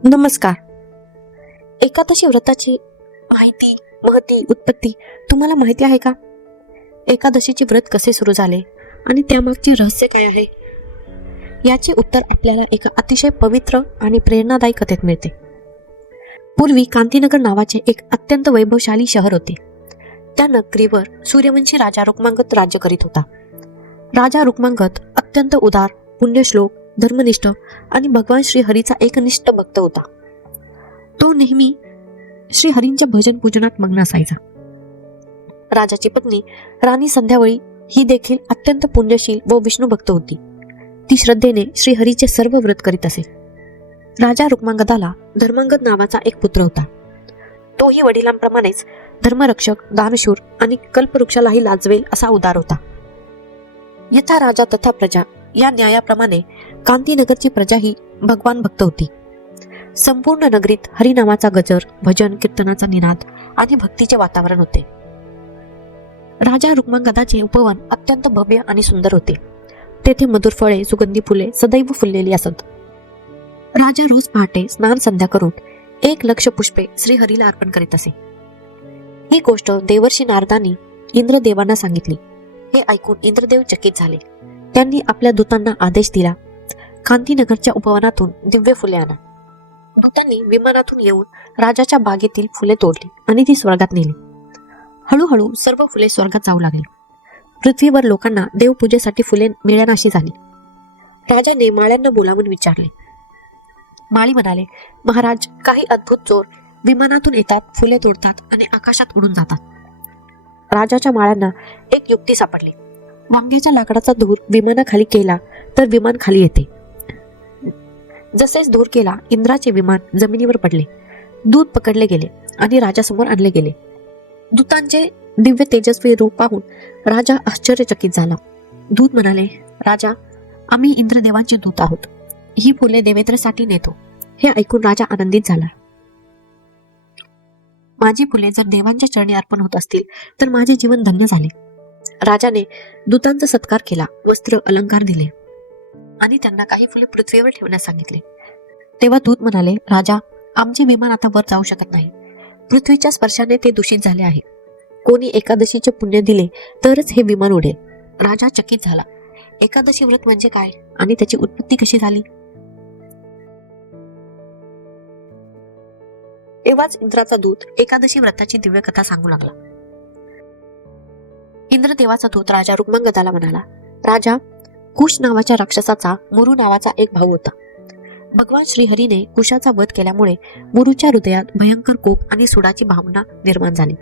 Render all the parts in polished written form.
नमस्कार. एकादशी व्रताची माहिती, महती, उत्पत्ती तुम्हाला माहिती आहे का? एकादशीचे व्रत कसे सुरू झाले आणि त्यामागचे रहस्य काय आहे, याचे उत्तर आपल्याला एका अतिशय पवित्र आणि प्रेरणादायी कथेत मिळते. पूर्वी कांतीनगर नावाचे एक अत्यंत वैभवशाली शहर होते. त्या नगरीवर सूर्यवंशी राजा रुक्मांगद राज्य करीत होता. राजा रुक्मांगद अत्यंत उदार, पुण्यश्लोक, धर्मनिष्ठ आणि भगवान श्रीहरीचा एकनिष्ठ भक्त होता. तो नेहमी श्रीहरींच्या भजन पूजनात मग्न असायचा. राजाची पत्नी राणी संध्यावळी ही देखील अत्यंत पुण्यशील व विष्णू भक्त होती. ती श्रद्धेने श्रीहरीचे सर्व व्रत करीत असे. राजा रुक्मांगदाला धर्मांगद नावाचा एक पुत्र होता. तोही वडिलांप्रमाणेच धर्मरक्षक, दानशूर आणि कल्पवृक्षालाही लाजवेल असा उदार होता. यथा राजा तथा प्रजा या न्यायाप्रमाणे कांतीनगरची प्रजा ही भगवान भक्त होती. संपूर्ण नगरीत हरिनामाचा गजर, भजन, कीर्तनाचा निनाद आणि भक्तीचे वातावरण होते. राजा रुक्मांगदाचे उपवन अत्यंत भव्य आणि सुंदर होते. तेथे मधुर फळे, सुगंधी फुले सदैव फुललेली असत. राजा रोज पहाटे स्नान संध्या करून 1,00,000 पुष्पे श्रीहरीला अर्पण करीत असे. ही गोष्ट देवर्षी नारदांनी इंद्रदेवांना सांगितली. हे ऐकून इंद्रदेव चकित झाले. त्यांनी आपल्या दूतांना आदेश दिला, कांतीनगरच्या उपवनातून दिव्य फुले आणा. दूतांनी विमानातून येऊन राजाच्या बागेतील फुले तोडली आणि ती स्वर्गात नेली. हळूहळू सर्व फुले स्वर्गात जाऊ लागली. पृथ्वीवर लोकांना देवपूजेसाठी फुले मिळेनाशी झाली. राजाने माळ्यांना बोलावून विचारले. माळी म्हणाले, महाराज, काही अद्भुत चोर विमानातून येतात, फुले तोडतात आणि आकाशात उडून जातात. राजाच्या माळ्यांना एक युक्ती सापडली. वांग्याच्या लाकडाचा धूर विमानाखाली केला तर विमान खाली येते. जसेच धूर केला, इंद्राचे विमान जमिनीवर पडले. दूत पकडले गेले आणि राजासमोर आणले गेले. दूतांचे दिव्य तेजस्वी रूप पाहून राजा आश्चर्यचकित झाला. दूत म्हणाले, राजा, आम्ही इंद्रदेवांचे दूत आहोत. ही फुले देवेंद्रसाठी नेतो. हे ऐकून राजा आनंदित झाला. माझी फुले जर देवांच्या चरणी अर्पण होत असतील तर माझे जीवन धन्य झाले. राजाने दूतांचा सत्कार केला, वस्त्र, अलंकार दिले आणि त्यांना काही फुले पृथ्वीवर ठेवण्यास सांगितले. तेव्हा दूत म्हणाले, राजा, आमचे विमान आता वर जाऊ शकत नाही. पृथ्वीच्या स्पर्शाने ते दूषित झाले आहे. कोणी एकादशीचे पुण्य दिले तरच हे विमान उडेल. राजा चकित झाला. एकादशी व्रत म्हणजे काय आणि त्याची उत्पत्ती कशी झाली? तेव्हाच इंद्राचा दूत एकादशी व्रताची दिव्य कथा सांगू लागला. इंद्रदेवाचा दूत राजा रुक्मांगदाला म्हणाला, राजा, कुश नावाच्या राक्षसाचा मुरू नावाचा एक भाऊ होता. भगवान श्रीहरीने कुशाचा वध केल्यामुळे मुरूच्या हृदयात भयंकर कोप आणि सुडाची भावना निर्माण झाली.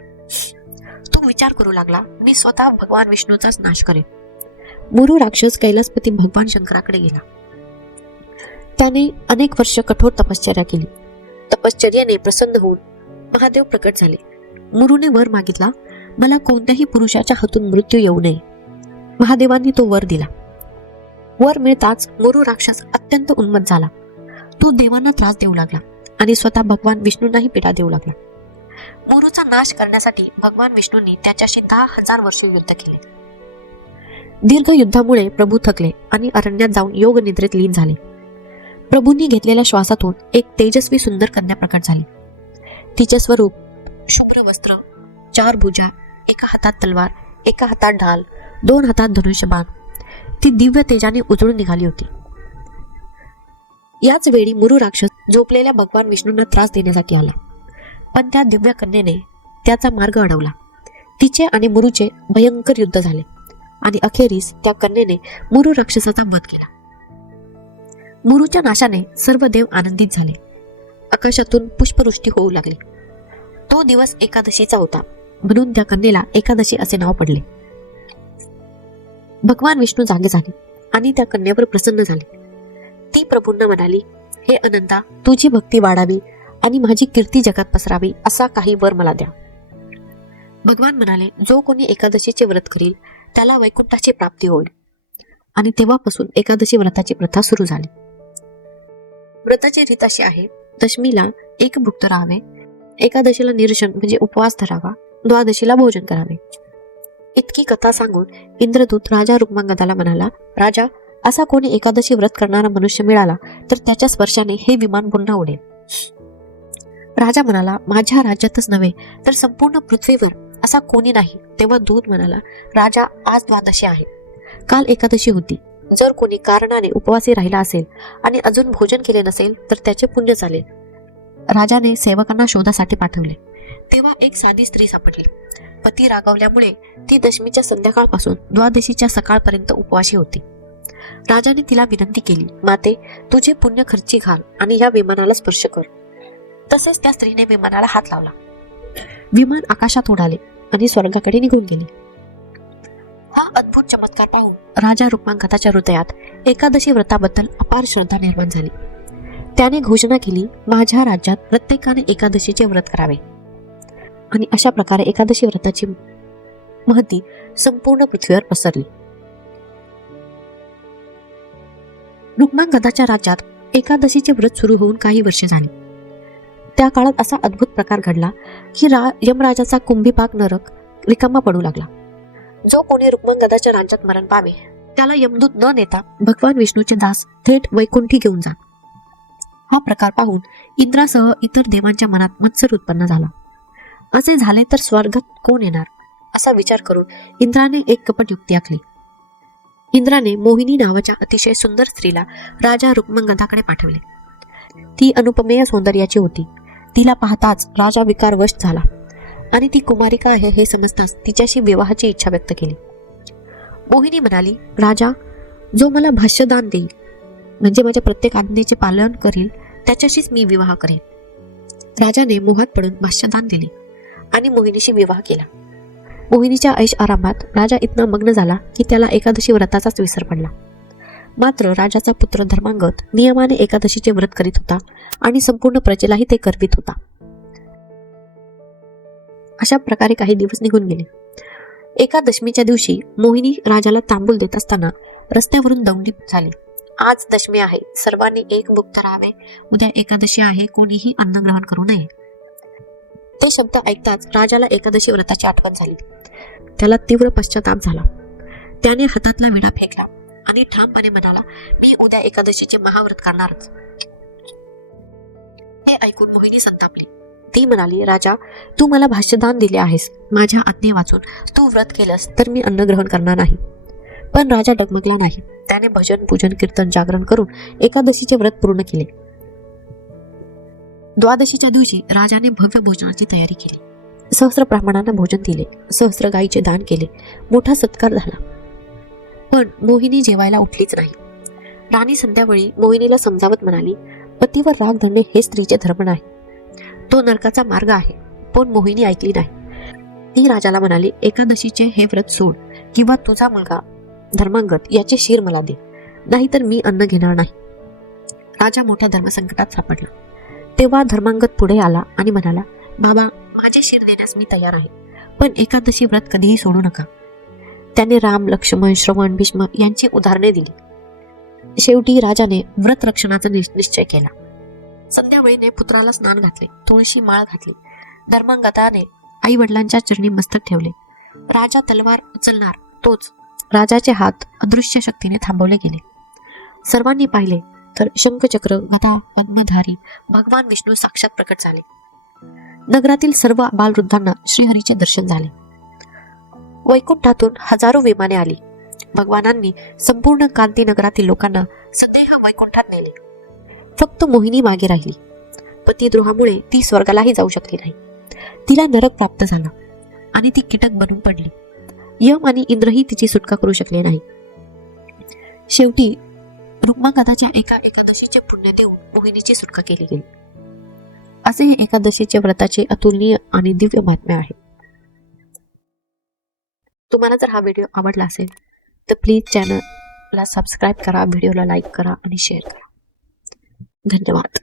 तो विचार करू लागला, मी स्वतः भगवान विष्णूचाच नाश करेन. मुरू राक्षस कैलासपती भगवान शंकराकडे गेला. त्याने अनेक वर्ष कठोर तपश्चर्या केली. तपश्चर्याने प्रसन्न होऊन महादेव प्रकट झाले. मुरूने वर मागितला, मला कोणत्याही पुरुषाच्या हातून मृत्यू येऊ नये. महादेवांनी तो वर दिला. वर मिळताच मुरू राक्षस अत्यंत उन्मत्त झाला. तो देवांना त्रास देऊ लागला आणि स्वतः भगवान विष्णूंनाही पीडा देऊ लागला. मुरूचा नाश करण्यासाठी भगवान विष्णूंनी त्याच्याशी 10,000 वर्ष युद्ध केले. दीर्घ युद्धामुळे प्रभू थकले आणि अरण्यात जाऊन योग निद्रेत लीन झाले. प्रभूंनी घेतलेल्या श्वासातून एक तेजस्वी सुंदर कन्या प्रकट झाली. तिचे स्वरूप शुभ्र वस्त्र, 4 भुजा, एका हातात तलवार, एका हातात ढाल, 2 हातात धनुष्यबाण. ती दिव्य तेजाने उजळून निघाली होती. याच वेळी मुरू राक्षस झोपलेल्या भगवान विष्णूंना त्रास देण्यासाठी आला. पण त्या दिव्य कन्येने त्याचा मार्ग अडवला. तिचे आणि मुरूचे भयंकर युद्ध झाले आणि अखेरीस त्या कन्येने मुरू राक्षसाचा वध केला. मुरूच्या नाशाने सर्व देव आनंदित झाले. आकाशातून पुष्पवृष्टी होऊ लागली. तो दिवस एकादशीचा होता, म्हणून त्या कन्येला एकादशी असे नाव पडले. भगवान विष्णू जागे झाले आणि त्या कन्येवर प्रसन्न झाले. ती प्रभूंना म्हणाली, हे अनंता, तुझी भक्ती वाढावी आणि माझी कीर्ती जगात पसरावी असा काही वर मला द्या. भगवान म्हणाले, जो कोणी एकादशीचे व्रत करील त्याला वैकुंठाची प्राप्ती होईल. आणि तेव्हापासून एकादशी व्रताची प्रथा सुरू झाली. व्रताची रीत अशी आहे, दशमीला एक भुक्त राहावे, एकादशीला निरशन म्हणजे उपवास धरावा, द्वादशीला भोजन करावे. इतकी कथा सांगून इंद्रदूत राजा रुक्मांगदाला म्हणाला, राजा, असा कोणी एकादशी व्रत करणारा मनुष्य मिळाला तर त्याच्या स्पर्शाने हे विमान पुन्हा उडेल. राजा म्हणाला, माझ्या राज्यातच नव्हे तर संपूर्ण पृथ्वीवर असा कोणी नाही. तेव्हा दूत म्हणाला, राजा, आज द्वादशी आहे. काल एकादशी होती. जर कोणी कारणाने उपवासी राहिला असेल आणि अजून भोजन केले नसेल तर त्याचे पुण्य चालेल. राजाने सेवकांना शोधासाठी पाठवले. तेव्हा एक साधी स्त्री सापडली. पती रागावल्यामुळे ती दशमीच्या संध्याकाळपासून द्वादशीच्या सकाळपर्यंत उपवासी होती. राजाने तिला विनंती केली, माते, तुझे पुण्य खर्ची घाल आणि या विमानाला स्पर्श कर. तसेच त्या स्त्रीने विमानाला हात लावला. विमान आकाशात उडाले आणि स्वर्गाकडे निघून गेले. हा अद्भुत चमत्कार पाहून राजा रुक्मांगदाच्या हृदयात एकादशी व्रताबद्दल अपार श्रद्धा निर्माण झाली. त्याने घोषणा केली, माझ्या राज्यात प्रत्येकाने एकादशीचे व्रत करावे. आणि अशा प्रकारे एकादशी व्रताची महती संपूर्ण पृथ्वीवर पसरली. रुक्मांगदाच्या राज्यात एकादशीचे व्रत सुरू होऊन काही वर्षे झाली. त्या काळात असा अद्भुत प्रकार घडला की यमराजाचा कुंभीपाक नरक रिकामा पडू लागला. जो कोणी रुक्मांगदाच्या राज्यात मरण पावे त्याला यमदूत न नेता भगवान विष्णूचे दास थेट वैकुंठी घेऊन जात. हा प्रकार पाहून इंद्रासह इतर देवांच्या मनात मत्सर उत्पन्न झाला. असे झाले तर स्वर्गात कोण येणार असा विचार करून इंद्राने एक कपट युक्ती आखली. इंद्राने मोहिनी नावाच्या अतिशय सुंदर स्त्रीला राजा रुक्मांगदाकडे पाठवले. ती अनुपमेय सौंदर्याची होती. तिला पाहताच राजा विकारवश झाला आणि ती कुमारिका आहे हे समजताच तिच्याशी विवाहाची इच्छा व्यक्त केली. मोहिनी म्हणाली, राजा, जो मला भाष्यदान देईल म्हणजे माझ्या प्रत्येक आज्ञेचे पालन करील त्याच्याशीच मी विवाह करेन. राजाने मोहात पडून भाष्यदान दिले आणि मोहिनीशी विवाह केला. मोहिनीच्या ऐश आरामात राजा इतना मग्न झाला की त्याला एकादशी व्रताचाच विसर पडला. मात्र राजाचा पुत्र धर्मांगद नियमाने एकादशीचे व्रत करीत होता आणि संपूर्ण प्रजेलाही ते करवित होता. अशा प्रकारे काही दिवस निघून गेले. एका दशमीच्या दिवशी मोहिनी राजाला तांबूल देत असताना रस्त्यावरून दौंडी झाली. आज दशमी आहे, सर्वांनी एक भुक्त राहावे. उद्या एकादशी आहे, कोणीही अन्न ग्रहण करू नये. ते शब्द ऐकताच राजाला एकादशी व्रताची आठवण झाली. त्याला तीव्र पश्चाताप झाला. त्याने हातातला विडा फेकला आणि ठामपणे म्हणाला, मी उद्या एकादशीचे महाव्रत करणारच. हे ऐकून मोहिनी संतापली. ती म्हणाली, राजा, तू मला भाष्यदान दिले आहेस. माझ्या आज्ञे वाचून तू व्रत केलंस तर मी अन्न ग्रहण करणार नाही. पण राजा डगमगला नाही. त्याने भजन, पूजन, कीर्तन, जागरण करून एकादशीचे व्रत पूर्ण केले. द्वादशीच्या दिवशी राजाने भव्य भोजनाची तयारी केली. सहस्र ब्राह्मणांना भोजन दिले, सहस्र गायीचे दान केले, मोठा सत्कार झाला. पण मोहिनी जेवायला उठलीच नाही. राणी संध्याकाळी मोहिनीला समजावत म्हणाली, पतीवर राग धरणे हे स्त्रीचे धर्म नाही, तो नरकाचा मार्ग आहे. पण मोहिनी ऐकली नाही. ती राजाला म्हणाली, एकादशीचे हे व्रत सोड किंवा तुझा मुलगा धर्मांगद याचे शीर मला दे, नाहीतर मी अन्न घेणार नाही. राजा मोठ्या धर्मसंकटात सापडला. तेव्हा धर्मांगद पुढे आला आणि म्हणाला, बाबा, माझे शीर देण्यास मी तयार आहे, पण एकादशी व्रत कधीही सोडू नका. त्याने राम, लक्ष्मण, श्रवण, भीष्म यांची उदाहरणे दिली. शेवटी राजाने व्रत रक्षणाचा निश्चय केला. संध्यावेळीने पुत्राला स्नान घातले, तुळशी माळ घातली. धर्मांगदाने आई वडिलांच्या चरणी मस्तक ठेवले. राजा तलवार उचलणार तोच राजाचे हात अदृश्य शक्तीने थांबवले गेले. सर्वांनी पाहिले तर शंखचक्र, गदा, पद्मधारी भगवान विष्णू साक्षात प्रकट झाले. नगरातील सर्व बालवृद्धांना श्रीहरीचे दर्शन झाले. वैकुंठातून हजारो विमाने आली. भगवानांनी संपूर्ण कांती नगरातील लोकांना सदेह वैकुंठात नेले. फक्त मोहिनी मागे राहिली. पतिद्रोहामुळे ती स्वर्गालाही जाऊ शकली नाही. तिला नरक प्राप्त झाला आणि ती कीटक बनून पडली. यम आणि इंद्रही तिची सुटका करू शकले नाही. शेवटी रुक्मांगदाच्या एका एकादशीचे पुण्य देऊन मोहिनीची सुटका केली गेली. असे हे एकादशीचे व्रताचे अतुलनीय आणि दिव्य महात्म्य आहे. तुम्हाला जर हा व्हिडिओ आवडला असेल तर प्लीज चॅनलला सबस्क्राईब करा, व्हिडिओला लाईक करा आणि शेअर करा. धन्यवाद.